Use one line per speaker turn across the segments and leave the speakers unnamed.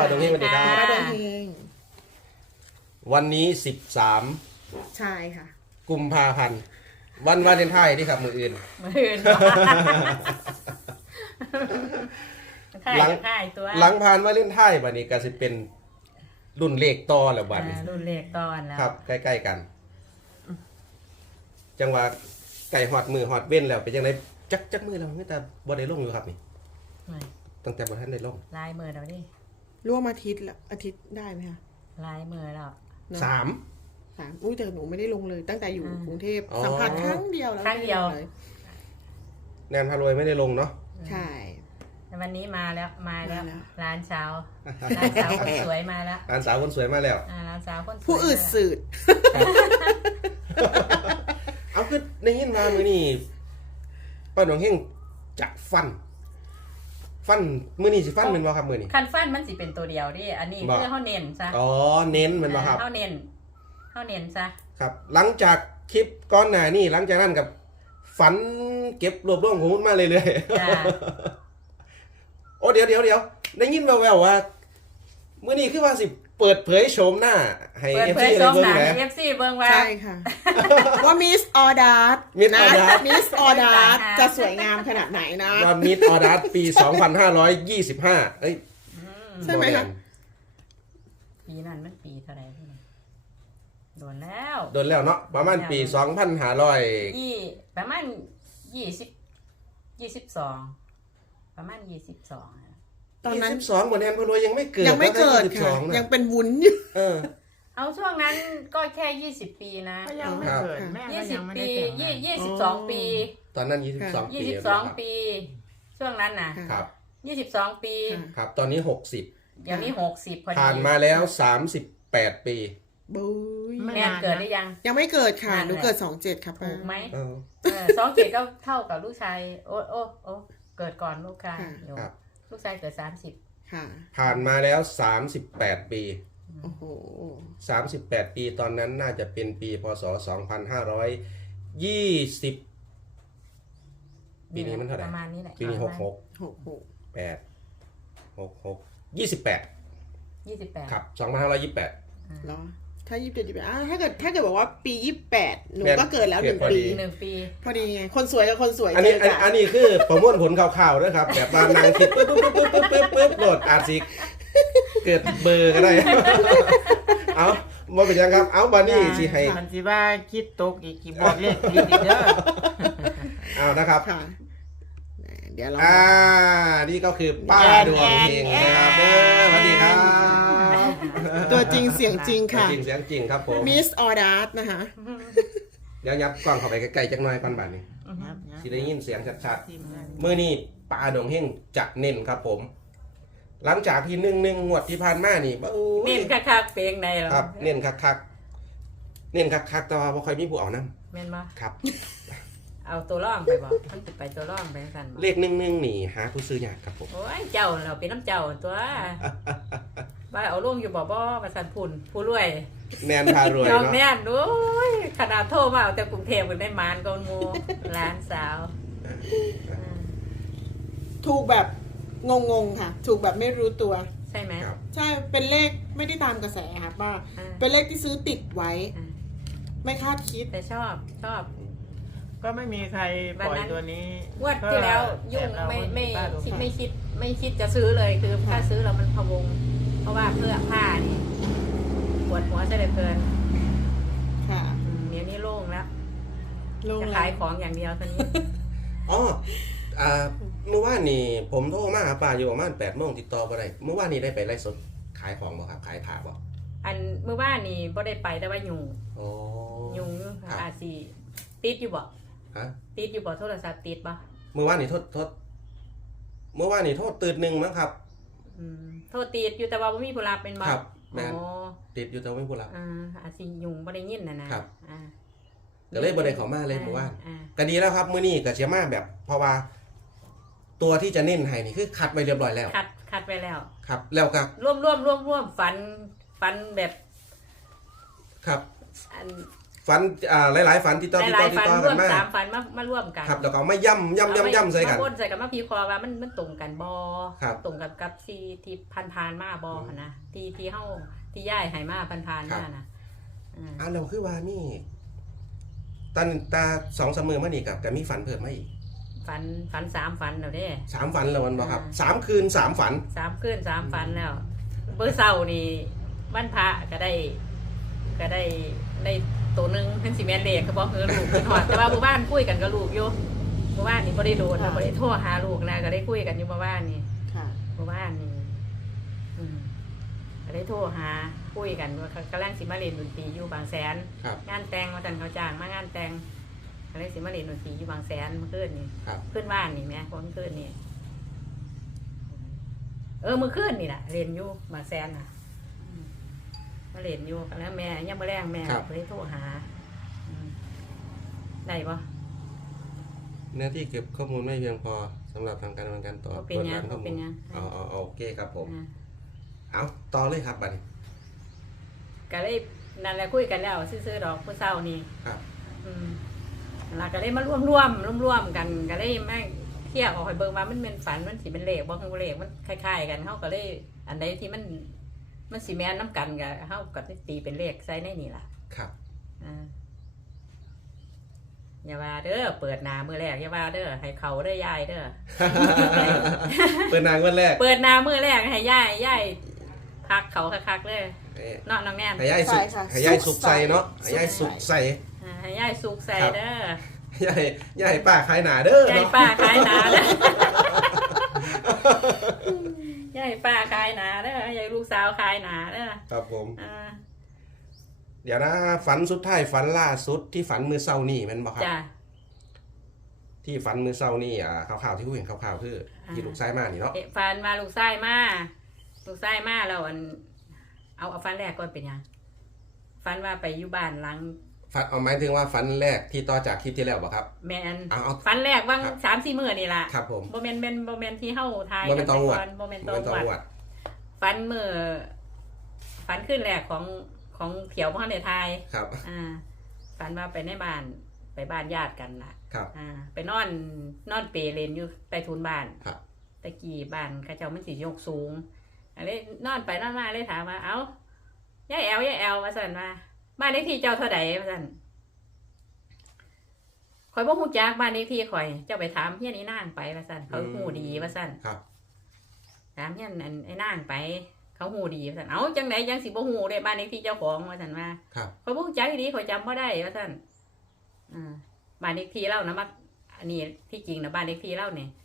ดงเฮงสวัสดีครับ
ป้าดวงเฮง
วันนี้
ใช่ค่ะ
13 กุมภาพันธ์วันวาเลนไทน์นี่ครับมืออื่น
มืออื่น
หลัง
ค่ายตัว
หลังผ่านวาเลนไทน์วันนี้ก็จะเป็นรุ่นเลขต่อแล้ววันนี้
รุ่นเลขตอนแล้ว
ครับใกล้ๆกัน จังหวะไก่หอดมือหอดเว้นแล้วเป็นยังไงจักมือเราแต่บ่ได้ลงอยู่ครับนี่ตั้งแต่บ่ทันได้ลง
ลายมือเราดิ
ร่วมอาทิตย์ละอาทิตย์ได้ไหมคะ
ลายมือเรา
เนอะ
3
3อุ้ยแต่หนูไม่ได้ลงเลย ตั้งแต่อยู่กรุงเทพ
อ๋อ
สัมผัสครั้งเดียวแล้ว
ครั้งเดียว
ล
แนนพารวยไม่ได้ลงเนาะ
ใช่
แต่วันนี้มาแล้ว
มาแล้ว
ร้านเช้าร้านเช้าคนสวยมาแล้ว
ร้านสาวคนสวยมาแล้ว
ร้านเช้าคนสวย
ผู้อื่นสืด
เอาคือในยินมามือนี่ป้าหนองเฮงจะฟันมือนี่สิฟันเป็นบ่ครับมือนี่
คันฟันมันสิเป็นตัวเดียวดิอันนี้
บ่
คือเขาเน้นซะ
อ๋อเน้นมันบ่ครับ
เขาเน้นซะ
ครับ หลังจากคลิปก้อนหน้านี่หลังจากนั้นกับฝันเก็บรวบรวมของมาเรื่อย
จ้า
ๆ โอ้เดี๋ยวได้ยินแววๆว่ามื้อนี้คือว่าสิเปิดเผยโฉมหน้าให้
เปิดเผย
FC
ช่
ได้
อง
เบิ่
ห
ง
นัง
แหม
FC เบิ่งว่า
ใช่ค่ะ ว่ามิสออดาร์
Miss
นะ
Ordaz
มิสออดาร์จะสวยงามขนาดไหนนะ
ว่ามิดออดัสปี 2525 เอ้ย
ใช่ไหมคะ
ปีนั้นมันปีเท่าไหร่พี่น้องโดนแล้ว
โดนแล้วเนาะประมาณปี
ประมาณ22ประมาณ22
ตอนนั้น
22บ่แนนพลวยยังไม่เกิด
ยังไม่เกิด
แล้ว
ค่ะ
22
ยัง
นะ
เป็นวุ้นอยู่
เออ
เอาช่วงนั้นก็แค่20ปีนะ
ก็ยังไม่เกิดแม่ก็ยังไม่
20
ได้
ปี
แต่งงาน
22 ปี
ตอนนั้น 22 ปี
22 ปี ช่วงนั้นน่ะ
ครับ
22 ปี
ค่ะ
ครับตอนนี้
เดี๋ยวนี้60พอ
60
ดี
ผ่านมาแล้ว 38 ปี
บุย
แม่เกิดได้ยัง
ยังไม่เกิดค่ะ
นั่นแหละ
หนูเกิด27ค่ะ
ถู
ป้าก
ไหม
เออ
27ก็เท่ากับลูกชายโอ้เกิดก่อนลูกชายอยู่
ครับ
ลูกชายเกิด30
ค่ะ
ผ่านมาแล้ว 38 ปี
โอ้โห
38 ปีตอนนั้นน่าจะเป็นปีพศ 2520 ปีนี้มันเท่าไหร่
ประมาณนี้แหละ
ปีนี้
66
28 ครับ 2528
เหรอถ้า27ถ้าเกิดบอกว่าปี28หนู
แม่น
ก็เกิดแล้ว
เกิด
1
พอ
ปี
ดี
1 ปี
พอดีไงคนสวยกับคนสวย
อันนี้
เจอกัน
อันนี้คือประมวลผลข่าวๆด้วยครับ แบบว่านางคิดปึ๊บโหลดอาจสิเกิดเบอร์ก็ได้ เอาบ่เป็นยังครับ เอาบานี่สิให้
มันสิว่าคิดตกอีกกี่บอกเลขผิดอีกเด้อ
เอานะครับ
ค่ะเดี๋ยวเรา
นี่ก็คือป้าดวงเฮงนะครับเด้อสวัสดีครับ
ตัวจริงเสียงจริงค่ะ
จริงเสียงจริงครับผม
มิสออดาร์นะคะ
เดี๋ยวยับกล้องเข้าไปใกล้ๆจักหน่อยก่อนบัดนี้สิได้ยินเสียงชัด
ทีมงาน
ๆมื้อนี้ป้าดวงเฮงจะเน้นครับผม หลังจากที่1งวดที่ผ่านมานี่โอ้ย
เน้นคักๆเพลงในเหรอ
ครับเน้นคักๆเน้นคักๆแต่ว่าบ่ค่อยมีผู้เอานํ
แม่นบ่
ครับ
เอาตัวร่องไปบ่มันสิไปตัวร่องไปสั่นบ่
เลข1นี่หาผู้ซื้อยากครับผม
โอ้ยเจ้าเราเป็นน้ำเจ้าตัวว่าเอาลงอยู่บ่มาสั่นพุ่นผู้รวย
แนนพารวย
น้อง
เนาะ
แม่นโอ้ยขนาดโทรมาเอาแต่กรุงเทพกันได้มานก่อนหมู่หลานสาว
ถูกแบบงงๆค่ะ ถูกแบบไม่รู้ตัว
ใช่ไหม
ครับ
ใช่เป็นเลขไม่ได้ตามกระแสค่ะป้า
อ่า
เป็นเลขที่ซื้อติดไว้
อ่า
ไม่คาดคิด
แต่ชอบ
ก็ไม่มีใครปล่อยตัวนี้
งวดที่แล้วยุ่งไม่คิดจะซื้อเลยคือถ้าซื้อแล้วมันพะวง เพราะว่าเพื่อผ้านี่ปวดหัวซะเหลือเกิน
ค่ะ
เดี๋ยวนี้โล่งแล้ว
ลง
จะ
แล้
ขายว ของอย่างเดียวตอนนี้
อ๋อเมื่อวานนี่ผมโทรมาหาป้าอยู่ประมาณ8 โมงติดต่อบ่ได้เมื่อวานนี้ได้ไปไลฟ์สดขายของบ่ครับขายผ้าบ่
อันเมื่อว่านนี่บ่ได้ไปแต่ว่ายุง
โอ้
ยุง
ครับ
อาจสิติดอยู่บ่
ฮะ
ติดอยู่บ่โทรศัพท์ติดบ่
เมื่อวานนี่โทษเมื่อวานนี่โทษตื่นหนึ่งมั้งครับ
โทษติดอยู่แต่ว่าบ่มีผู้รับเป็นบ่
ครับแม่น
อ๋อ
ติดอยู่แต่ว่าไม่พูดละ
อาจสิยุงบ่ได้ยินนะครับ
ก็เลยบ่ได้เข้ามาเลยเมื่อวาน
อ่า
ก็ดีแล้วครับมื้อนี้ก็เสียมาแบบ เพราะว่า ตัวที่จะเน้นให้นี่คือคัดไว้เรียบร้อยแล้ว
คัดไว้แล้ว
ครับ แล้วก็
ร่วมฝันแบบ
ครับ
อัน
ฝันหลายๆฝันที่ต่อ
หลายๆฝัน
กั
ร่วน ม
มา
3ฝันมาร่วมกัน
ครับแล้วก็เอามาย่ำใส่กัน
มาวนใส่กันมาพีคอว่ามันตรงกันบ่
ครับ
ตรงกับที่ผ่านๆมาบ่หั่นนะที่เฮาที่ย้ายให้มาผ่านๆมานะ
แล้วคือว่านี่ตา2-3 มื้อมานี่ก็มีฝันเพิ่มมาอีก
ฝัน3ฝันแล้วเด้
3 ฝันแล้วมันบ่ครับ3 คืน 3 ฝัน
3คืน3ฝันแล้วเมื่อเช้านี่วันพระก็ได้ตัวหนึงเพิ่นสิแม่นเลขก็บ่คือลูกเพิ่นฮอดแต่ว่าหมู่บ้านคุยกันกับลูกอยู่หมู่บ้านนี่บ่ได้โดนบ่ได้โทรหาลูกนะก็ได้คุยกันอยู่หมู่บ้านนี่
ค่ะ
หมู่บ้านนี่ก็ได้โทรหาคุยกันว่าเขากำลังสิมาเล่นดนตรีอยู่บางแสน
ครับ
งานแต่งว่าจันเขาจ้างมางานแต่งก็เลยสิมาเล่นดนตรีอยู่บางแสนเมื่อคืนนี่
ครับ
ขึ้นบ้านนี่แม่เมื่อคืนนี่เมื่อคืนนี่แหละเล่นอยู่บางแสนน่ะมาเล่นอยู่แล้วแม่ยังมาแรงแม่ไปโทรหาได้ปะ
เนื้อที่เก็บข้อมูลไม่เพียงพอสำหรับทางการดำเนินการต่อ
เป็นยัง
ข้อมู
เป็
ล
นยัง
โอเคครับผมเอาต่อเลยครับบัดนี้
ก็เลยนั่นแหละคุยกันแล้วซื้อๆดอกผู้เศร้านี่
ครับ
เราก็ได้มาร่วมกันก็ได้แม่เที่ยวออกไปเบิ่งมามันเป็นฝันมันสิเป็นเลขบ่คือเลขมันคล้ายๆกันเฮาก็เลยอันใดที่มันสิแม่นน้ำกันก็เฮาก็ตีเป็นเลขใส่ในนี่ล่ะ
ครับ
อย่าว่าเด้อเปิดหน้ามื้อแรกอย่าว่าเด้อให้เขาเด้อยายเด้อ
เปิดนางวันแรก
เปิดหน้ามื้อแรกให้ยายพักเขาคักๆเลยเนาะน้องแนน
ให้ย่ายสุกให้ย่ายสุกใส่เนาะให้ย่ายสุกใส่
ให้ยายสุกใส่เด้
ย่ายป้าขายหนาเด้อย
ายป้าขายหนาเด้อยายป้าขายหนาเด้อยายลูกสาวขายหนาเด้อ
ครับผมเดี๋ยวนะฝันสุดท้ายฝันล่าสุดที่ฝันมือเศร้านี่มันบอกครับ
จ้ะ
ที่ฝันมือเศร้านี่ข่าวๆที่ผู้เห็นข่าวๆคือที่ลูกไส้มานี่เนาะ
ฟันมาลูกไส้มาแล้วเอาฟันแรกก่อนเป็นยังฟันว่าไปอยู่บ้านหลัง
ฝันเอาหมายถึงว่าฝันแรกที่ต่อจากคลิปที่แล้วบอกครับ
แมน
เอา
ฟันแรกว่าง3-4 มื้อนี่ล่ะ
ครับผม
โมเมนที่เฮ้าทาย
บ่แม่นตองหวด
โมเมน
เป็
ต
น
อง
ตอ
ห
ง
วด
วัด
ฟันขึ้นแรกของเถียวพ่อในไทย
ครับ
ฟันว่าไปในบ้านไปบ้านญาติกันล่ะ
ครับ
ไปนอนเปรเลนอยู่ใต้ทุนบ้าน
ครับ
ตะกี้บ้านเขาเจ้ามันสิยกสูงอะไรนอนไปนอนมาเลยถามว่าเอ้ายายแอลว่าสั่นว่าบ้านเลขที่เจ้าเท่าใดว่าสั่นข่อยบ่ฮู้จักบ้านเลขที่ข่อยเจ้าไปถามเฮียนี่นางไปว่าสั่นเขาฮู้ดีว่าสั่น
ครับ
ถามเฮียนไอ้นางไปเขาฮู้ดีว่าสั่นเอ้าจังได๋จังสิบ่ฮู้ได้บ้านเลขที่เจ้าของว่าสั่นว่า
ครับ
ข่อยบ่ฮู้จักดีข่อยจำบ่ได้ว่าสั่นบ้านเลขที่เรานะมักอันนี้ที่จริงนะบ้านเลขที่เราเนี่ย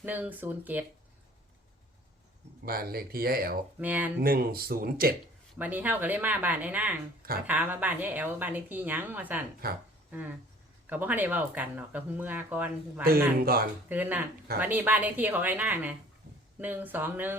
107
บ้านเลขที่ย่ายแอล
แมน
107
วันนี้เฮาก็เลยมาบ้านไอ้นาง
ครับ
มาถามมาบ้านยายแอวบ้านเลขที่หยังว่าซั่น
ครับ
ก็บ่ทันได้เว้ากันเนาะก็เมื่อก่อนวัน
ตื่
นั้น น
ก่อน
ตื่นน่ะ
ครับ
วันนี้บ้านเลขที่ของไอ้นางเนี่ย121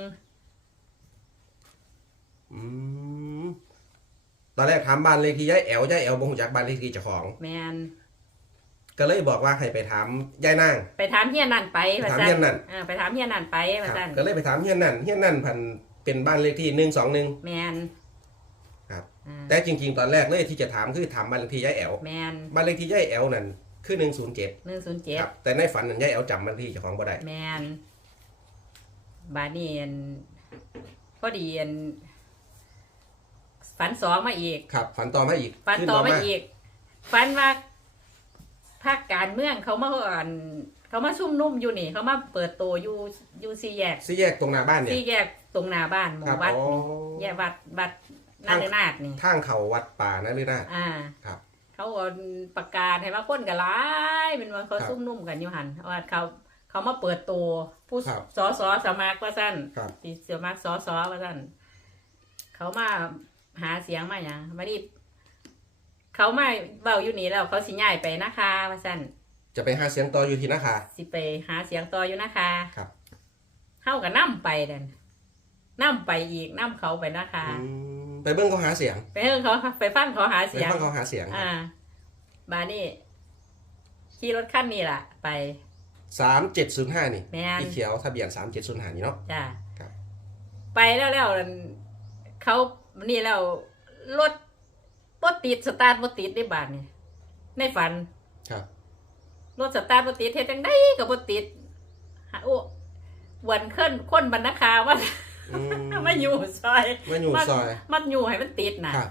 ตอนแรกถามบ้านเลขที่ย่ายแอลบ่ฮู้จักบ้านเลขที่เจ้าของ
แม่น
ก็เลยบอกว่าให้ไปถามยายนาง
ไปถามเฮียนั่นไปว่า
ถาม
ซั่
เฮียนั่น
ไปถามเฮียนั่นไป
ค
ว่า
รับ
ซั่น
ก็เลยไปถามเฮียนั่นพันเป็นบ้านเลขที่121
แม่น
ครับ แต่จริงๆตอนแรกเลยที่จะถามคือถามบ้านเลขที่ย่ายแอล
แม่น
บ้านเลขที่ย่ายแอลนั่นคือ107
107
ครับแต่ในฝันนั้นย่ายแอลจำบ้านเลขที่เจ้าของบ่ได้
แม่นบ้านนี้พอดีฝัน2มาอีก
ครับฝันต่อมาอีก
ฝันต่อมาอีกฝันว่าภาคการเมืองเขามาซุ่มนุ่มอยู่นี่ เขามาเปิดโตอยู่สี่แยก
สี่แยกตรงหน้าบ้านเนี่ย
สี่แยกตรงหน้าบ้านหมู่
ครับ
วัด
อ๋อ
แยกวัดนาเรนาถนี่
ทางเขาวัดป่านะหรือนา ครับ
เขาก็ประกาศให้ว่าคนกันหลายเป็นว่าเขา
ครับ
ซุ่มนุ่มกันอยู่หันว่าเขามาเปิดโตผู้
ครับ
สสมัครว่าสั้น
ครับ
ที่สมัครสว่าสั้นเขามาหาเสียงมาอย่างมาดิเขามาเบาอยู่นี่แล้วเขาสิย้ายไปนะคะว่าสั้น
จะไปหาเสียงต่ออยู่ที่นาคา
สิไปหาเสียงต่ออยู่นะคะ
ครับ
เข้ากับนั่มไปเด่นนั่มไปอีกนั่มเขาไปนะคะ
ไปเบิ้งเขาหาเสียง
ไปเรื่องเขาไปฟังเขาหา
ไป
เสียง
ฟังเขาหาเสียง
บานี่ขี่รถคันนี้ล่ะ ไป
3705นี่
แม่น
อีเขียวทะเบียน3705นี่เนาะ
จ้า
ครับ
ไปแล้วเขานี่แล้วรถติดสตาร์ทบ่ติดได้บาทนี่ในฝัน
ครับ
รถสตาร์ทบ่ติดเฮ็ดจังได๋ก็บ่ติดหาโอ้วันขึ้นคนบรรณาคาว่า มาอยู่ซอย
มาอยู่ซอย
มันอยู่ให้มันติดน่ะ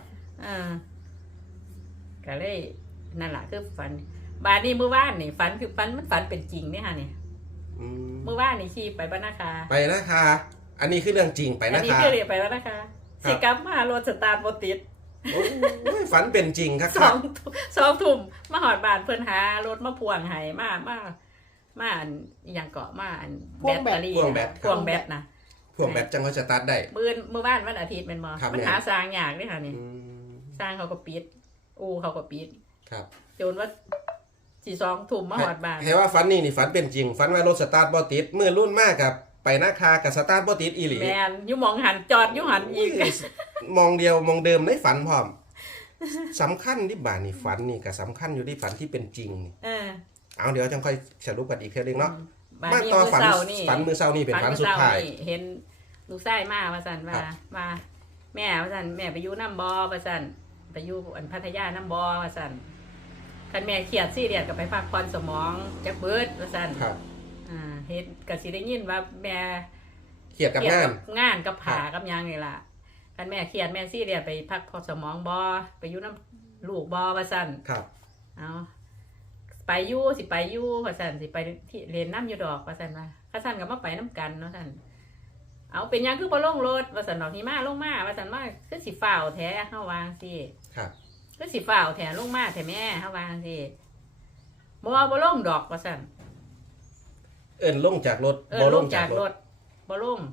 ก็เลยนั่นล่ะคือฝันบาดนี้มื้อวานนี่ฝันคือฝันมันฝันเป็นจริงนี่ค่ะนี่มื้อวานนี่ขี่ไปบรรณาคา
ไปนะคะอันนี้คือเรื่องจริงไปนะคะ
อันนี้คือเรียกไปบรรณาคาสิกลับมารถสตาร์ทบ่ติด
โอ้ยฝันเป็นจริงครับ
สองทุ่มมาหอดบ้านเพิ่นหารถมาพ่วงให้มาอันอหย่างเกาะมาอันแบตเตอรี่พ่วงแบตนะ
พ่วงแบตจังเขาสตาร์ทได้
มื้อบ้านวันอาทิตย์แม่นบ่มันหาสร้างยากเด้ค่ะนี่สร้างเขาก็ปิดเขาก็ปิด
ครับ
จนว่าสิ2ทุ่มมาหอดบ้าน
ให้ว่าฝันนี่ฝันเป็นจริงฝันว่ารถสตาร์ทบ่ติดมื้อรุ่นมากกับไปนาคากับสตาร์ทบ่ติดอีหลี
แม่นอยู่มองหันจอดอยู่หันอีก
มองเดียวมองเดิมในฝันพร้อมสำคัญที่บ้านนี่ฝันนี่ก็สำคัญอยู่ที่ฝันที่เป็นจริงนี่เอาเดี๋ยวจังค่อยสรุปกันอีกเทื่อนึงเนาะมาต่อฝันมื้อเช้านี่เป็นฝันสุดท้าย
เห็นลูกชายมาว่าซั่นว่าแม่ว่าซั่นแม่ไปอยู่น้ำบ่ว่าซั่นไปอยู่อันพัทยาน้ำบ่ว่าซั่นคันแม่เครียดซีเรียสก็ไปพักผ่อนสมองจักเบิดว่าซั่นเฮ็ดก็สิได้ยินว่าแม่
เครียดกับ
งานกับผากับหยังนี่ล่ะคันแม่เครียดแม่ซีเรียสไปพักผ่อนสมองบ่ไปอยู่น้ำลูกบ่ว่าซั่น
ครับ
เอาไปอยู่สิไปอยู่ว่าซั่นสิไปที่เรียนน้ำอยู่ดอกว่าซั่นว่าคันซั่นก็มาไปน้ำกันเนาะซั่นเอาเป็นหยังคือบ่ลงรถว่าซั่นดอกหิมะลงมาว่าซั่นว่าคือสิฟ้าวแท้เฮาวางสิ
ครับ
คือสิฟ้าวแท้ลงมาแท้แม่เฮาวางสิบ่ลงดอกว่าซั่น
ลงจากรถ
บ่ลงจากรถบ่ลง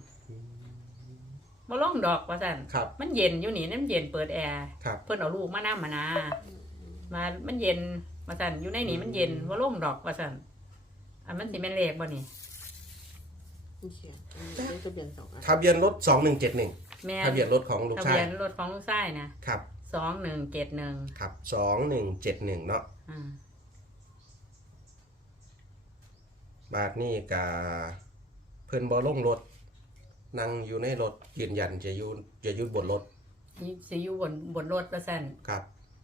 ดอกว่าซั่นมันเย็นอยู่นี่มันเย็นเปิดแอร์เพิ่นเอาลูกมานำมานะมามันเย็นว่าซั่นอยู่ในนี่มันเย็นบ่ลงดอกว่าซั่นอันมันสิแม่นเลขบ่นี่
ทะเบียนรถ2171ทะเบียนรถของลูกชาย
ทะเบียนรถของลูกชายนะครับ2171
ครับ2171เนาะบาทนี่กะเพิ่นบ่ลงรถนั่งอยู่ในรถยืนยันจะอยู่บนรถ
สิอยู่บนรถว่าซั่น
ครับ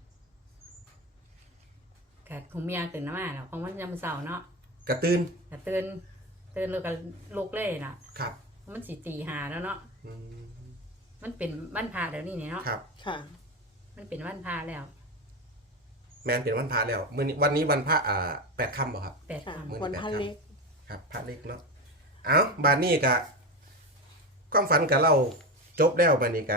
กะของเมียตื่นมาแล้วของวันยามเช้าเนาะ
กะตื่น
แล้วก็ลุกเลยน่ะ
ครับ
มันสิตี5แล้วเนาะมันเป็นวันพระเดี๋ยวนี้เนาะ
ครับ
ค่ะ
มันเป็นวันพระแล้ว
แม่นเป็นวันพระแล้วมื้อนี้วันนี้วันพระ8ค่ำบ่ครับ
8ค่ำ
วันพระเล็ก
ครับพระเล็กเนาะเอ้าบาดนี้ก็ความฝันกับเราจบแล้วบาดนี้ก็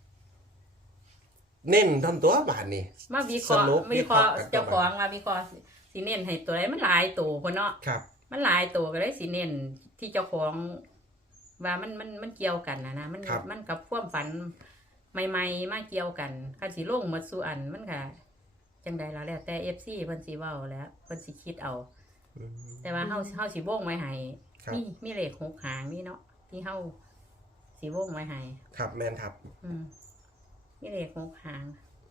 เน้นทำตัวบาดนี้
มาวิเคราะห์เจ้าของมาวิเคราะห์สิเน้นให้ตัวใดมันหลายตัวพุ่นเนาะ
ครับ
มันหลายตัวก็เลยสิเน้นที่เจ้าของว่ามันเกี่ยวกันนะมันกับความฝันใหม่ๆมาเกี่ยวกันคันสิลงหมดสู่อันมันก็จังใดแล้วแต่ FC เพิ่นสิเว้าแล้วเพิ่นสิคิดเอาแต่ว่าเฮาสิวงไว้ให้มีเลข6หางนี่เนาะที่เฮาสิวงไว้ให้
ครับแม่นครับ
มีเลข6หาง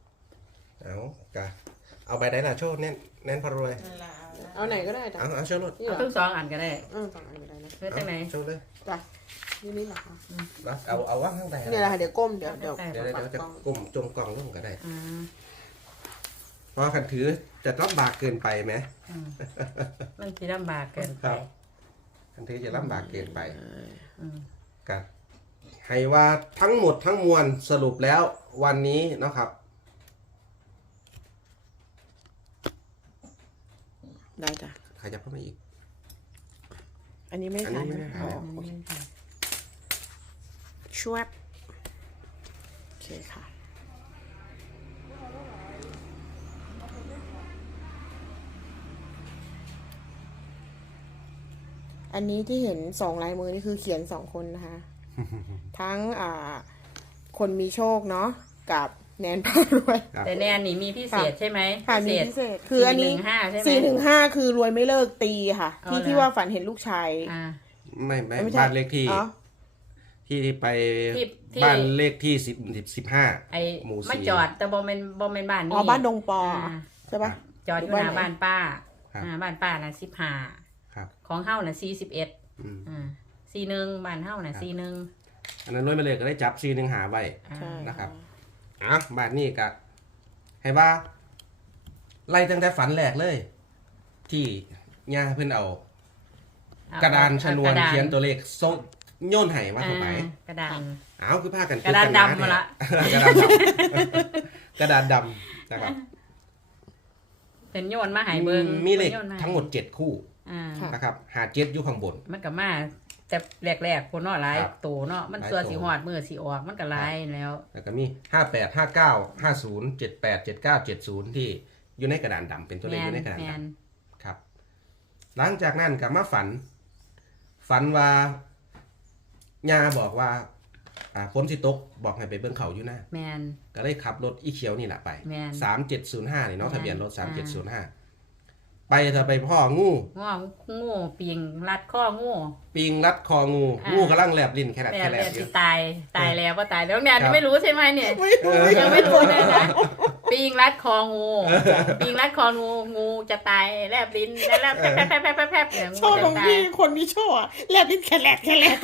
เอาใบไหนล่ะโชว์แน่นพอรวย
เอาไหนก็ได้จ้ะ
เอาโชว์รถ
เอาทั้ง2อันก็ได้
2อันก็ได้นะ
เลือกจังไหน
โชว์เลย
จ้ะนี่เหรอคะ
เอาว่างข้างใด
เนี่ยแหละเดี๋ยวก้มเดี๋ยว
จะก้มจมกล่องลงก็ได้เพราะคันถือจะลำบากเกินไปไหม
มันจะลำบากเกินไป
คันถือจะลำบากเกินไปกับให้ว่าทั้งหมดทั้งมวลสรุปแล้ววันนี้นะครับ
ได้จ้ะ
ขยับเข้ามาอีก
อันนี้ไม่ถ่ายช่วยโอเคค่ะอันนี้ที่เห็น2ลายมือนี่คือเขียน2คนนะคะ ทั้งคนมีโชคเนาะกับแนนพารวย
แต่แนนนี่มีพิเศษใช่ไหม
พิเศษคืออันนี้415คือรวยไม่เลิกตีค่ะที่ว่าฝันเห็นลูกชาย
ไม่บ้านเลขที่ไปบ้านเลขที่15
หมู่4มาจอดแต่บ่แม่นบ้านนี้
บ้านดงปอใช่ปะ
จอดอยู่หน้าบ้านป้าบ้านป้าน่ะ15ของเฮาน่ะ41 41บ้านเฮาน่ะ41
อันนั้นรวยไม่เลิกก็ได้จับ415หาไว้นะครับบ้านนี้ก็ให้ว่าไล่ตั้งแต่ฝันแรกเลย ที่ย่าเพิ่นเอากระดานชนวนเขียนตัวเลขโยนให้ว่าถูกไหม
กระดาน
เอาคือผ้ากัน
กระดานดำมาละ
กระดานดำกระดานดำนะครับ
เป็นโยนมาให้เบิ่ง
มีเลข
โยนมา
ทั้งหมด7คู่
ค่ะ
นะครับหา7อยู่ข้างบน
มันก็มาแต่แรกๆคนเนาะหลาย
ครับ
โตเนาะมัน
หลาย
ส่วน
โต
สิฮอดมื้อสิออกมันก็หลายแล้ว
แล้วก็มี58 59 50 78 79 70ที่อยู่ในกระดานดำเป็นตัวเลขอยู่ในกระดาน
แม่น
ดำครับ หลังจากนั้นก็มาฝันว่าย่าบอกว่าฝนสิตกบอกให้ไปเบิ่งเขาอยู่หน้า
แม่น
ก็เลยขับรถอีเขียวนี่แหละไป
แม่น
3705นี่เนาะ
แม่น
ทะเบียนรถ
อ่า
3705ไปถ้าไปพ่องู
งูปิงรัดข้องู
ปิงรัดคองู
อ่างู
งูกำลังแลบลิ้นแค่
แม่
แลบอ
สิ
ยู่
ตายแล้วว่าตายแล้วเนี่ย
ครับ
ไม่รู้ใช่ไหมเนี่ย
ไม่รู้
ยังไม่รู้เลยนะปิงรัดคองูปิงรัดคองูจะตายแลบลิ้นแล้วแพบเนี่ย
ช
งู
อบต
จะ
รง
ตาย
ที่คนมีโชว์อะแลบลิ้นแคลด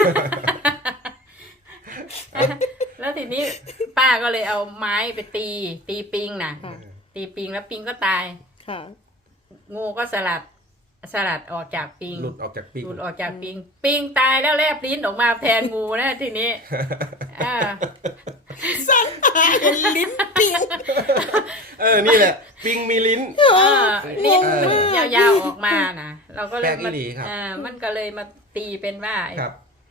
แล้วทีนี้ป้าก็เลยเอาไม้ไปตีปิงน่ะ
ค่ะ
ตีปิงแล้วปิงก็ตาย
ค่ะ
งูก็สลัดออกจากปิง
หลุดออกจากปิง
หลุดออกจากปิงตายแล้วแลบลิ้นออกมาแทนงูนะทีนี้อ่า
สั่นหายลิ้นปิง
นี่แหละ ปิงมีลิ้น
ลิ้น
เออ
มันยาวๆออกมานะเราก็เลย
แปลกอีหลีครับ
มันก็เลยมาตีเป็นว่า
ครับ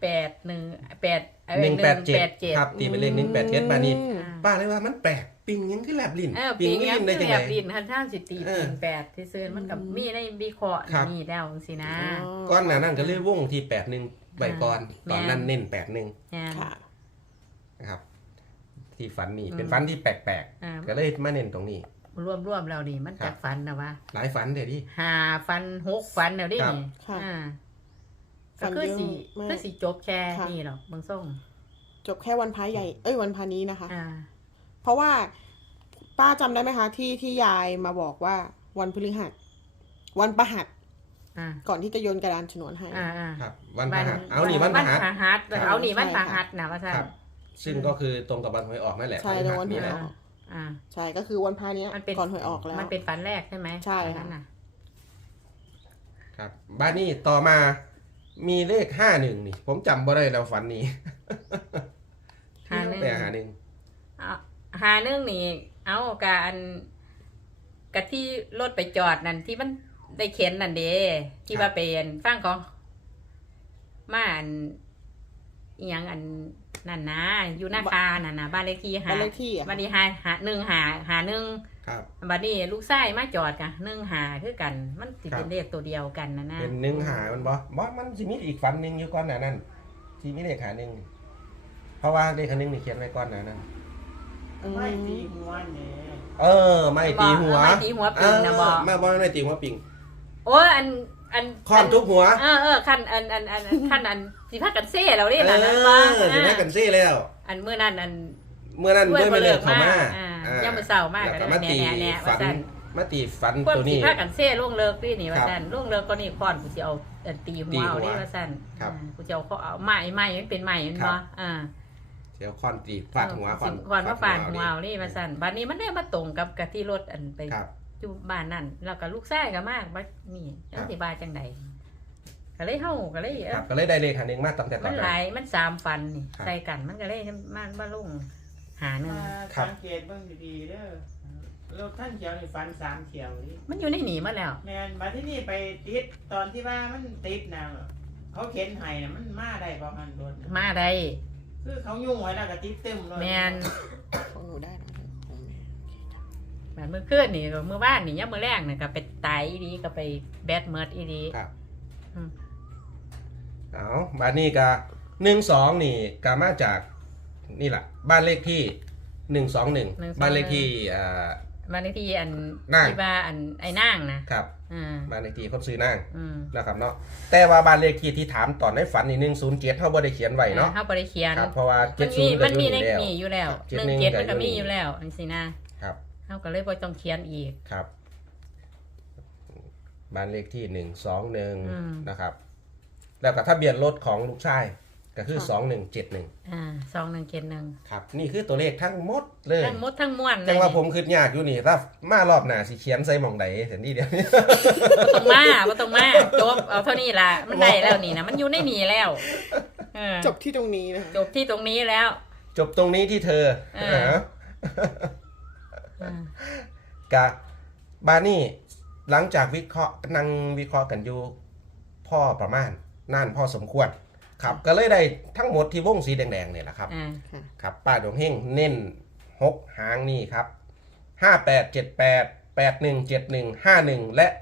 187
ครับตีเป็นเลข187มานี่ป้าเลยว่ามันแปลกปิงยังคือแลบลิ้น
ปิง
มี
ยัง
ลิ้นได้จัง
แบ
ไง
บลิ้นคันท่านสิตีปิง8ที่ซื้อมันกับมีในวิเคราะห์
ครับ
นี่แล้วสินะ
ก้อนหนานั่นก็เลยวงที่81ใบก่อนตอนนั้นเน้น81
ค่ะ
นะครับ ที่ฝันนี่เป็นฝันที่แปลก
อ่า
ๆก็เลยมาเน้นตรงนี้
รวมแล้วนี่มัน
ครั
จา
บ
กฟันนะวะ
หลายฝันเดี๋ยวดิ
5ฟัน6ฟันแล้วดิ
ครับ
นี่
ค่ะ
ก็
ฟัน
คือ
เยอะ
สิ
มาก
คือสิจบแค่
ค่ะ
นี่หรอกบางส่ง
จบแค่วันพระใหญ่ วันพระนี้นะคะ
อ่า
เพราะว่าป้าจำได้ไหมคะที่ยายมาบอกว่าวันพฤหัส วันประหัส
อ่า
ก่อนที่จะโยนกระดานชนวนให้
ครับ วันพฤหัสเอานี่วันพฤหัส
หัส
ครับ
เอานี่วัน
ใช่
พ
ค่ะ
หัสนะว่าใช่
ครับ ซึ่งก็คือตรงกับวันหวยออกนั่นแหละ
ใช่ตรงวันหวย
แหละ
ออก
อ่า
ใช่ก็คือวันพระเนี้ย
มันเป็น
ก่อนหวยออกแล้ว
มันเป็นฟันแรกใช่ไหม
ใช่
อัน
ค่ะ
นั้นน่ะ
ครับบ้านนี้ต่อมามีเลข51นี่ผมจำบ่ได้แล้วฝันนี้
51
แต่51
51นี่ เอากะที่รถไปจอดนั่นที่มันได้เข็นนั่นเด้ที่ว่าเป็นฟังของมาอันอีหยังอันนั่นนะอยู่หน้าคานั่นนะบ้านเลขที่
บ้านเลขที่อะ
บ้านเลขหา1
ครับ
บัดนี้ลูกชายมาจอดกะ1 คือกัน มันสิ
ครับ
เป็นเลขตัวเดียวกันนะ
เป็น1 มันบ่มันสิมีอีกฝันหนึงอยู่ก่อนหน้านั้นที่มีเลข1เพราะว่าเลข1นี่เขียนไว้ก่อนหน้านั้น
ไม่ตีหัวเนี่ย
ไม่ตีหัว
ไม่ตีหัวปิงนะบ่
ไม่ตีหัวปิง
โอ้ยอัน
ค้อนทุบหัว
ขั้นขั้นสิพากันเซ่แล้วนี่
เอ
ล่ะ
อสิแม่กันซี่แล้ว
อันเมื่อนั้น
เมื่อนั้นด้วยมาเลิกเขามา
ยังมื้อเช้ามาก
แล้ว
ก็
ก็
ได้
มาตี
แน่ๆ
ฝั
ว่าน ซั่น
มาตีฝัน
พวก
ตัว
สิ
นี้
พากันเซ่ล่วงเลิกนี่นี่ว่า
ครับ
ซั่นล่วงเลิกก็นี่ค้อนกูสิเอาอันตีหัวเอา
ตีหัว
นี่ว่าซั่น
ครับ
กูจะเอาไม้มันเป็นไม้มัน
ครั
บ่
บ
อ่า
เดี๋ยวค้อนตีฟาดหัว
ก่อนมาฟาดหัวเอานี่ว่าซั่นบัดนี้มันได้มาตรงกับที่รถอันไป
ครับ
อยู่บ้านนั่นแล้วก็ลูกชายก็มากบัดนี่จังสิบาจังใดก็เลยเฮาก็เลย
ครับก็เลยได้เลข1มาตั้งแต่ต
มั
อน
น
นั้
ห
น
ลายมัน3ฟันนี่
ครับ
ใส่กันมันก็เลยมาลงหาหนึ่ง
ครับ
สังเกตเบ้างดีๆเด้อรถท่านเขียวนี่ฟัน3เขียวนี่
มันอยู่ในหนีมาแล้ว
แมนมาที่นี่ไปติดตอนที่ว่ามันติดนะเขาเข็นไห้นะมันมาได้ประมาณโดนน่ะ
มาได้
คือเขายุ่งไว้แล้วก็ติดตึมเลย
แมน
ของหนูได้นะของแม่
แบบมือคืนนี่ก็มือบ้านนี่ยามมือแรกนี่ก็ไปตายอีดีก็ไปแบดเมิร์ดอีดี
ครับ
อืม
เอาบ้านนี้ก็12นี่ก็มาจากนี่แหละบ้านเลขที่121บ้านเลขที่
บ้านเลขที่อัน
นาง
ที่ว่าอันไอ้นางนะครับ
บ้านเลขที่คนซื้อนาง
อืม
นะครับเนาะแต่ว่าบ้านเลขที่ที่ถามตอนในฝันนี่107เฮาบ่ได้เขียนไว้เนาะ
เฮาบ่ได้เขียน
ครับเพราะว่า
มันมี
70
ใน
ก็
มีอยู่แล้ว
ครับ
17
71
มันก็มีอยู่แล้วอันสินะครับ เฮาก็เลยบ่ต้องเขียนอีก
ครับบ้านเลขที่121นะครับ แล้วก็ทะเบียนรถของลูกชายก็คือ2171
2171
ครับนี่คือตัวเลขทั้งหมดเลย
ทั้งหมดทั้งมวลเล
จั
ย
งว่าผมคิดยากอยู่นี่ถ้ามารอบหน้าสิเขียนใส่หม่องใดเห็นดีเดียวนี้
บ่ต้องมาจบเอาเท่านี้ล่ะมันได้แล้วนี่นะมันอยู่ในนี่แล้ว
จบที่ตรงนี้นะคะ
จบที่ตรงนี้แล้ว
จบตรงนี้ที่เธอกะบานี่หลังจากวิเคราะห์นั่งวิเคราะห์กันอยู่พ่อประมาณนานพอสมควรครับก็เลยได้ทั้งหมดที่วงสีแดงๆเนี่ยแหละครับครับป้าดวงเฮงเน้น6หางนี่ครับ5878 8171 51และ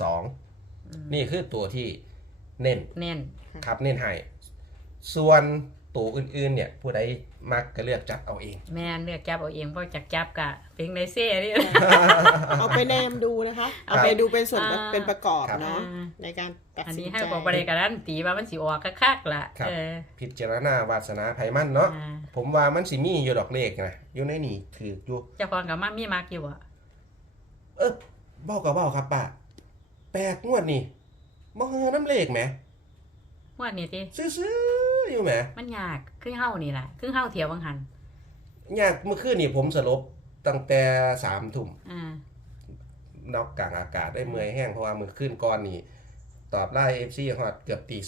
12นี่คือตัวที่เน้นครับเน้นให้ส่วนตัวอื่นๆเนี่ยผู้ใดมักก็เลือกจับเอาเอง
แม่นเลือกจับเอาเองเพราะจักจับกะเพลงในเซ่นี่
เอาไปแนมดูนะคะเอาไปดูเป็นส่วนเป็นประกอบเนาะในการตัดสินใจ
อันนี้ให้บอกประเด็นกันนั้นตีว่ามันสิออกคักๆล่ะ
พิจารณาวาสนาไผมันเนาะผมว่ามันสิมีอยู่ดอกเลขนะอยู่ในนี่ถืออยู่
เจ้าของกับมามีมากอยู่อ่ะ
เบ้ากับเบ้าครับป้าแปลกงวดนี่บ่เฮอน้ำเลขแหม
งวดนี้ติ
ซื่อๆอยู่แหม
มันยากคือเฮานี่ล่ะคือเฮาเที่ยวบางหัน
ยากเมื่อคืนนี่ผมสลบตั้งแต่3 ทุ่มนอกกลางอากาศได้เมื่อยแห้งเพราะว่ามื้อคืนก่อนนี่ตอบไลน์ FC ฮอดเกือบตี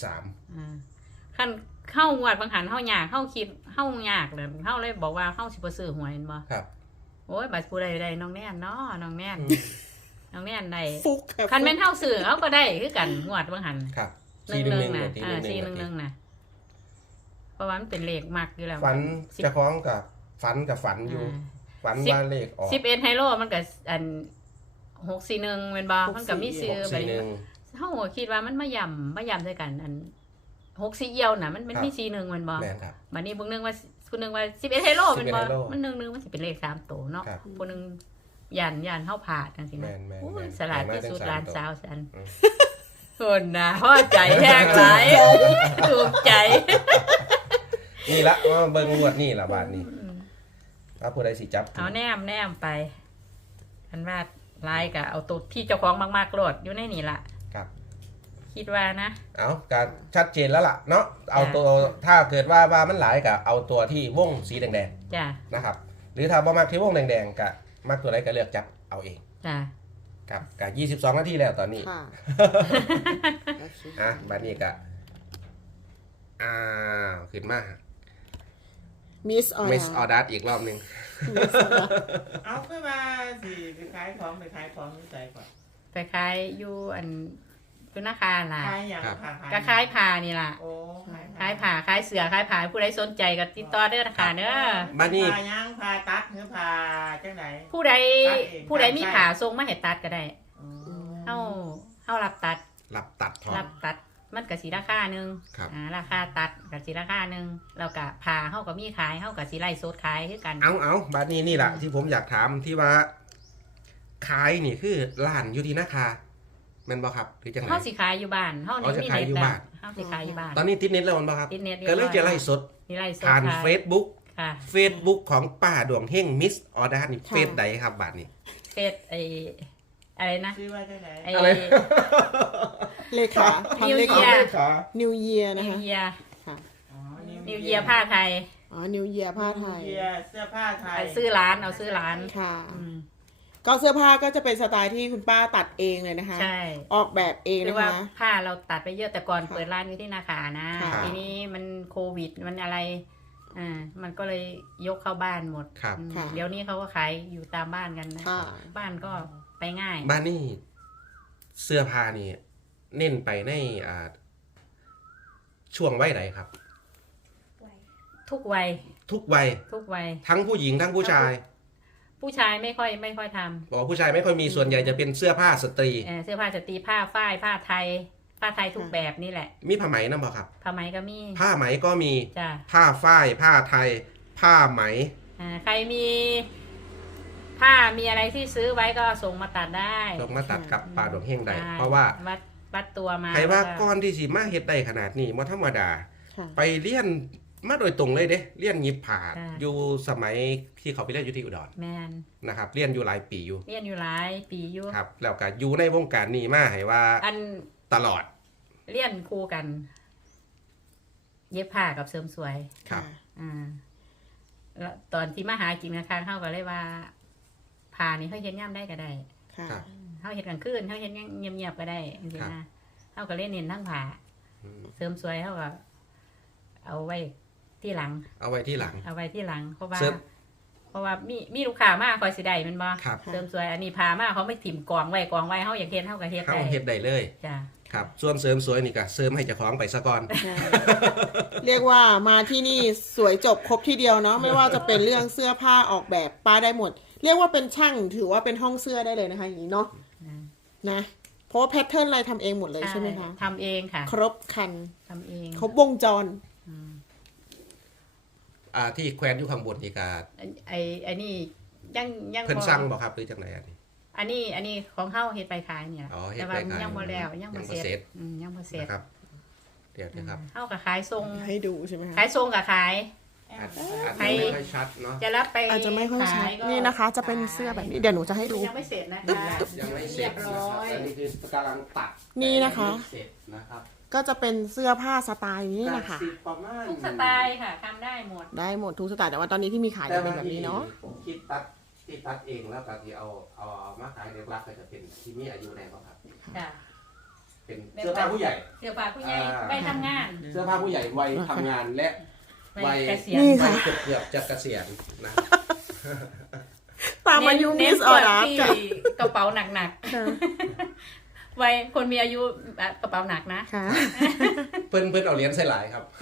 3
คันเข้างวดบางหันเฮายากเฮาคิดเฮายากเลยเฮาเลยบอกว่าเฮาสิบ่ซื้อหวยแม่นบ่
ครับ
โอ้ยบัดผู้ใดได้น้องแน่นเนาะน้องแน่นได้
ฟุก
คันแม่นเฮาซื้อเฮาก็ได้คือกันงวดบางหัน
ครับ
411น่ะ411น่ะเพราะว่ามันเป็นเลขมักอยู่แล้ว
ฝันเจ้าของกับฝันอยู่ฝันว่าเลขออก
11ไฮโลมันก็อัน641แม่นบ่มันก็มีซื้อไปเฮาก็คิดว่ามันมาย่ำด้วยกันอัน6-4เอี่ยวน่ะมันมี41แม่นบ่
แม่นครับ
บัดนี้ผู้นึงว่า11ไฮโลแม่นบ่มันนึงมันสิเป็นเลข3ตัวเนาะผู้นึงย่านเฮาพลาดจังซี่นะโอ้ยสลัดที่สุดร้านสาวฉันคนน่ะพอใจแฮงหลายถูกใจ
นี่ละว่าเบิ่งงวดนี่ล่ะบาดนี้ถ้าผู้ใดสิจับ
เอาแนมไปอันว่าลายก็เอาตัวที่เจ้าของมากๆโลดอยู่ในนี่ล่ะ
ครับ
คิดว่านะ
เอาการชัดเจนแล้วล่ะเนาะเอาตัวถ้าเกิดว่ามันหลายก็เอาตัวที่วงสีแดง
ๆจ้ะ
นะครับหรือถ้าบ่มักที่วงแดงๆก็มักตัวใดก็เลือกจับเอาเอง
จ้ะ
ครับก็22นาทีแล้วตอนนี้บัดนี้ก็ขึ้นมา
มิส
ออดัสอีกรอบนึง
เอาขึ้นมาสิไปขายของที่ใส่ก่อน
ไปขายอยู่อันธนาคารล่ะ
ขายอย่าง
ก็ขายผ้านี่ล่ะ
โอ้
ขายผ้าขายเสื้อขายผ้าผู้ใดสนใจก็ติดต่อเด้อนะคะเด้อ
บัดนี้
ผ้าย่างผ้าตัดหรือผ้าจังได๋
ผู้ใดมีผ้าส่งมาให้ตัดก็ได้เฮารับตัดมันก็สิราคานึงราคาตัดก็สิราคานึงแล้วก็ผ้าเฮาก็มีขายเฮาก็สิไล่สดขายคือกัน
เอาบัดนี้นี่ล่ะที่ผมอยากถามที่ว่าขายนี่คือร้านอยู่ที่นาคาแม่นบ่ครับหรือจังได๋
เฮาสิขายอยู่บ้านเฮานี่มีเน็ตเฮาสิขายอยู่บ้าน
ตอนนี้ติดเน็ตแล้วมันบ่ครับ
ก็
เลยจะไล่สดผ่าน Facebook
ค่ะ
Facebook ของป้าดวงเฮงมิสออดัสนี่เฟซใดครับบัดนี้
เฟซอะไรนะ
ชื่อว่าจังได๋
อะไร
เลขาทำเลขาNew Year นะคะ
New Year ค่ะNew Year ผ้าไทย
New Year ผ้าไทย
เสื้อผ้าไทย
ซื้อร้าน
ค่ะก็เสื้อผ้าก็จะเป็นสไตล์ที่คุณป้าตัดเองเลยนะคะ
ใช่
ออกแบบเองนะคะ
ผ้าเราตัดไปเยอะแต่ก่อนเปิดร้านอยู่ที่นาคานะทีนี้มันโควิดมันอะไรมันก็เลยยกเข้าบ้านหมดเดี๋ยวนี้เขาก็ขายอยู่ตามบ้านกันนะบ้านก็ไปง่าย
บ้านนี่เสื้อผ้านี่เน้นไปในช่วงวัยใดครับ
ทุกวัย
ทั้งผู้หญิงทั้งผู้ชาย
ไม่ค่อยทำ
ผู้ชายไม่ค่อยมีส่วนใหญ่จะเป็นเสื้อผ้าสตรี
เสื้อผ้าสตรีผ้าฝ้ายผ้าไทยทุกแบบนี่แหละ
มีผ้าไหมนำบ่ครับ
ผ้าไหมก็มี
ผ้าไหมก็มีผ้าฝ้ายผ้าไทยผ้าไหม
ใครมีผ้ามีอะไรที่ซื้อไว้ก็ส่งมาตัดได้
ส่งมาตัดกับป้าดวงเฮงได้เพราะว่า
วัดตัวมา
ใครว่าก่อนที่สิมาเฮ็ดได้ขนาดนี้บ่ธรรมดาไปเรียนมาโดยตรงเลยเด้เรียนยิบผ่าอยู่สมัยที่เขาไปเรียนอยู่ที่อุดร
แม่น
นะครับเรียนอยู่หลายปีอยู่
ครับ
แล้วก็อยู่ในวงการนี้มาให้ว่าตลอด
เรียนคู่กันเย็บผ้ากับเสริมสวย
ครับ
แล้วตอนที่มาหากินข้างๆเขาก็เลยว่าผ้านี่เขาเฮ็ดย่ำได้ก็ได้
ค่ะ
ครับ
เขาเฮ็ดกลางคืนเขาเฮ็ดเงียบๆก็ได้จริงๆนะเขาก็เล่นเน้นทั้งผ้า
อืม
เสริมสวยเขาก็เอาไว้ที่หลัง
เอาไว้ที่หลัง
เอาไว้ที่หลังเพราะว่า
เสริม
มีลูกค้ามากคอยสิได้แมันบ่
ครับ
เสริมสวยอันนี้พามากเขาไม่ถิ่มกองไว้เขาอยากเฮ็ดเขาก็เฮ็ด
เข้า
ได้
เฮ็ดได้เลย
จ้ะ
ครับ ส่วนเสริมสวยนี่ก็เสริมให้เจ้าของไปซะก่อน
ใช่เรียกว่ามาที่นี่สวยจบครบที่เดียวเนาะไม่ว่าจะเป็นเรื่องเสื้อผ้าออกแบบป้าได้หมด เรียกว่าเป็นช่างถือว่าเป็นห้องเสื้อได้เลยนะคะอย่างนี้เนาะนะเพราะว่าแพทเทิร์นอะไรทำเองหมดเลยใช่ไหมคะ
ทำเองค่ะ
ครบครัน
ทำเอง
ครบวงจร
ที่แควนอยู่ข้างบนนี่ก็
ไอ้นี่ยัง
เพิ่นสั่งบ่ครับหรือจังไดอันนี้
อันนี้ของเฮาเฮ็ดไปขายเนี่ย
อ๋อเฮ็ด
แต่
ไป
ว่า
ขาย
ยังบ่แล้วยังบ่
ยังบ่
เสร็
เสร็
จ
จ
ยังบ่เสร็จ
นะครับ เดี๋ยวนะครับ
เฮาก็ขายทรง
ให้ดูใช่ไหมคะ
ขายทรงกับขาย
อาจจะไม่ค่อยชัดเนาะ
จะรับไป
อาจจะไม่ค่อยชัด
ขายก็
นี่นะคะ จะเป็นเสื้อแบบนี้เดี๋ยวหนูจะให้ดู
ยังไม่เสร็จนะคะ
ยังไม่เสร็
เรีย
จ
บ
นะ
ร้อ
ครับ
ย
อันนี้คือกำลังตัด
นี่นะคะ
แต่ยังไม่เสร็จนะครับ
ก็จะเป็นเสื้อผ้าสไตล์นี้นะคะ
การสิบประมาณ
ทุกสไตล์ค่ะทำได้หมด
ได้หมดทุกสไตล์แต่ว่าตอนนี้ที่มีขายจะเป็นแบบนี้เนาะ
คิดตัดเองแล้วก็ที่เอามาขายเด็กรักก็จะเป็นที่มีอายุในบ่ครับ
ค่ะ
เป็นเสื้อผ้าผู้ใหญ่
เสื้อผ้าผู้ใหญ่
อ่า
ไปทำงาน
เสื้อผ้าผู้ใหญ่วัยทำงานและ
ไปเกษียณ
นี่
วั
ค่ะ
ยเกือบจะเกษียณนะ
ตามอายุมิสออรัส
ที่
ค่ะ
กระเป๋าหนักๆไว้คนมีอายุกระเป๋าหนักนะ
ค่ะ
เพิ่นเอาเหรียญใส่หลายครับ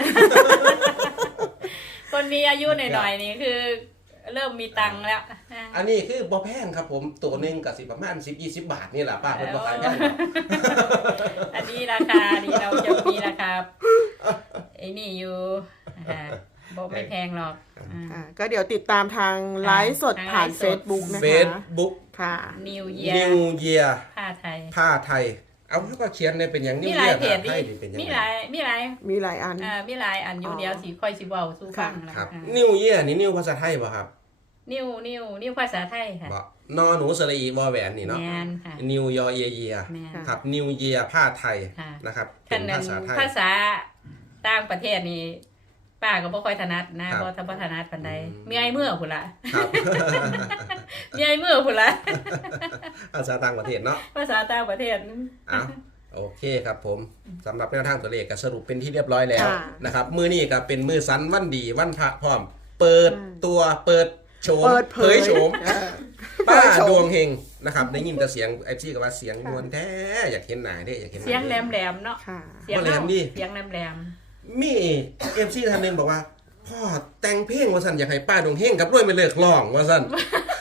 คนมีอายุหน่อยๆนี่คือ เริ่มมีตังค์แล้ว
อันนี้คือบ่แพงครับผมตัวหนึงก็สิประมาณ10-20 บาทนี่แหละป้าเพิ่นบ่ขายแพงหรอก
อันนี้ราคานี่เราจะมีราคาไอ้นี่อยู่บอกไม่แพงหรอก
ค่ะก็เดี๋ยวติดตามทางไลฟ์สดผ่าน Facebook นะคะ
Facebook
ค่ะ
New Year
New Year
ผ้าไทย
ผ้าไทย เอาแล้วก็เขียนในเป็นอย่าง
มี
New
หลาย
Year
เพจ
ผ้าไท
ดิ
ยนี่เป็นยัง
มี
ไง
หลาย
มีหลายอัน
มีหลายอันอยู่เดียวสีค่อยสีเบาสู้ฟังแล้ว
ครับ New Year นี่ New ภาษาไทยบ่ครับ
นิ้วภาษาไทยค่ะ
บ่นอหนูสระอีวอแหวนนี่เนาะ
แมนค่ะ
New Year Year
แมน
ครับ New Year ผ้าไทย
ค่ะ
นะครับ
คั
เป็น น
นั้
ภาน ษาไทย
ภาษาต่างประเทศนี่ป้าก็บ่ค่อยถนัดนะครับ บ่ถนัดปานใด
อืม
มีไอ้เมื่อพุ่นละ
ครับ
มีไอ้เมื่อพุ่นละ
ภาษาต่างประเทศเนาะ
ภาษาต่างประเทศ
เอาโอเคครับผมสำหรับแนวทางตัวเลขก็สรุปเป็นที่เรียบร้อยแล้ว
ค่ะ
นะครับมื้อนี้ก็เป็นมื้อสันวันดีวันพระพร้อม เปิดตัวเปิดโฉม
เปิดเผย
โฉม
เออ
ป้า
เผยโฉม
ดวงเฮงนะครับได้ยินแต่เสียงไอ้ซี่ก็ว่าเสียงนวลแท้อยากเห็นหน้าเด้อยากเห็นน้า
เสียงแหลมๆเนาะ
ค่ะ
เสียง
บ่แหลมดิ
เสียงแหลม
มีเอฟซีท่านหนึงบอกว่าพ่อแต่งเพลงว่าซั่นอยากให้ป้าดวงเฮงกับรวยไม่เลิกร้องว่าซั่น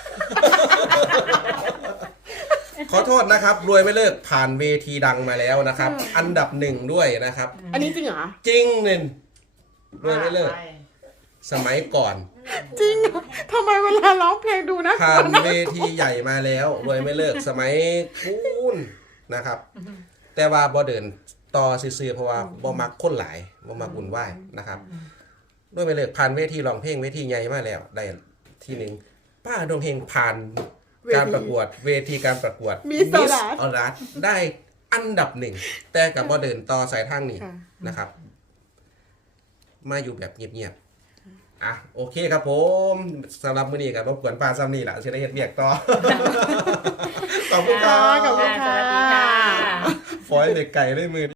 ขอโทษนะครับ รวยไม่เลิกผ่านเวทีดังมาแล้วนะครับ อันดับ1ด้วยนะครับ
อันนี้จริงเหรอ
จริงเนี่ยรวยไม่เลิก สมัยก่อน
จริงเหรอทำไมเวลาร้องเพลงดูนะ
ผ่านเวทีใหญ่มาแล้วรวยไม่เลิกสมัยคูนนะครับ แต่ว่าบ่เดินต่อซื่อๆเพราะว่าบ่มักคนหลายบ่มักวุ่นวายนะครับรวยไม่เลิกผ่านเวทีร้องเพลงเวทีใหญ่มาแล้วได้ที่หนึ่งป้าดวงเฮงผ่านการประกวดเวทีการประกวด
Miss
ออรัสได้อันดับ1แต่กับบ่เดินต่อสายทางนี้
ค่ะ
นะครับ มาอยู่แบบเงียบๆอ่ะโอเคครับผมสำหรับมื้อนี้ก็รบกวนป้าซ้ำนี่ล่ะสิได้เฮ็ดเวียกต่อ ขอบคุณครับ
ขอบคุณ
ๆสวัสดีค่ะ
ฟอยเด็กไก่ด้วยมือ